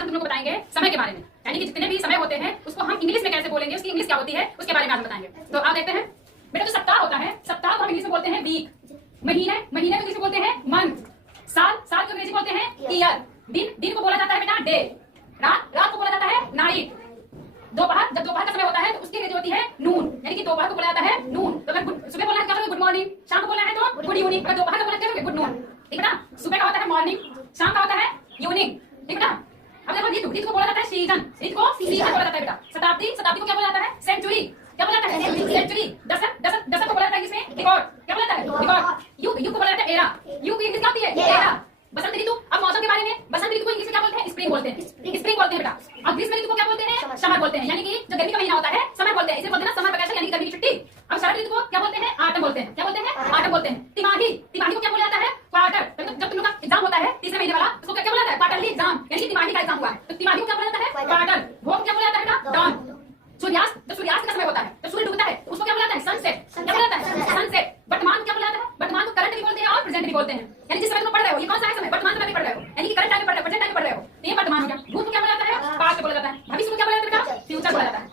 आज हम तुम लोग को बताएंगे समय के बारे में, यानी कि जितने भी समय होते हैं उसको हम इंग्लिश में कैसे बोलेंगे, उसकी इंग्लिश क्या होती है उसके बारे में आज बताएंगे। तो आप देखते हैं बेटा, जो सप्ताह होता है, सप्ताह को हम इंग्लिश में बोलते हैं वीक। महीने को इंग्लिश में बोलते हैं मंथ। साल को अंग्रेजी बोलते हैं ईयर। दिन को बोला जाता है बेटा डे। रात को बोला जाता है नाइट। दोपहर, जब दोपहर का समय होता है तो उसकी अंग्रेजी होती है नून, यानी कि दोपहर को बोला जाता है नून। तो अगर सुबह बोलना है तो क्या गुड मॉर्निंग, शाम को बोलना है तो गुड इवनिंग, अगर दोपहर को बोलना है तो गुड नून। ठीक है ना, सुबह का होता है मॉर्निंग, शाम का होता है इवनिंग। ठीक है ना, अब देखो ऋतु को बोला जाता है सीजन, ऋतु को सीजन बोला जाता है बेटा। शताब्दी को क्या बोला जाता है सेंचुरी, क्या बोला जाता है सेंचुरी। दशक को बोला जाता है इसमें रिकॉर्ड, क्या बोला जाता है रिकॉर्ड। युग को बोला जाता है एरा, युग की इंग्लिश क्या होती है एरा। बसंत ऋतु, अब मौसम के बारे में, बसंत ऋतु को इंग्लिश में क्या बोलते हैं स्प्रिंग बोलते हैं, स्प्रिंग बोलते हैं बेटा। अब ग्रीष्म ऋतु को क्या बोलते हैं समर बोलते हैं, यानी कि जो गर्मी का महीना होता है समर बोलते हैं, इसे बोलते हैं समर वेकेशन, यानी कि गर्मी की छुट्टी। अब शरद ऋतु को क्या बोलते हैं ऑटम बोलते हैं, क्या बोलते हैं ऑटम बोलते हैं। तिमाही को क्या बोला जाता है क्वार्टर। जब तुम लोग का एग्जाम होता है तीसरे महीने वाला, उसको क्या बोला जाता है क्वार्टरली एग्जाम, यानी कि तिमाही का एग्जाम हुआ है तो तिमाही को क्या बोला जाता है क्वार्टर। भोर को क्या बोला जाता है डॉन। सूर्यास्त, जब सूर्यास्त का समय होता है, जब सूर्य डूबता है उसको क्या बोला जाता है सनसेट, क्या बोला जाता है सनसेट। वर्तमान क्या बोला जाता है, वर्तमान को करंट भी बोलते हैं और प्रेजेंट भी बोलते हैं, यानी जिस समय तुम पढ़ रहे हो, ये कौन सा है समय, वर्तमान समय में पढ़ रहे हो, यानी कि करंट टाइम में पढ़ रहे हो, प्रेजेंट टाइम में पढ़ रहे हो, तो ये वर्तमान हो गया। भूत को क्या बोला जाता है पास्ट बोला जाता है। भविष्य को क्या बोला जाता है फ्यूचर बोला जाता है।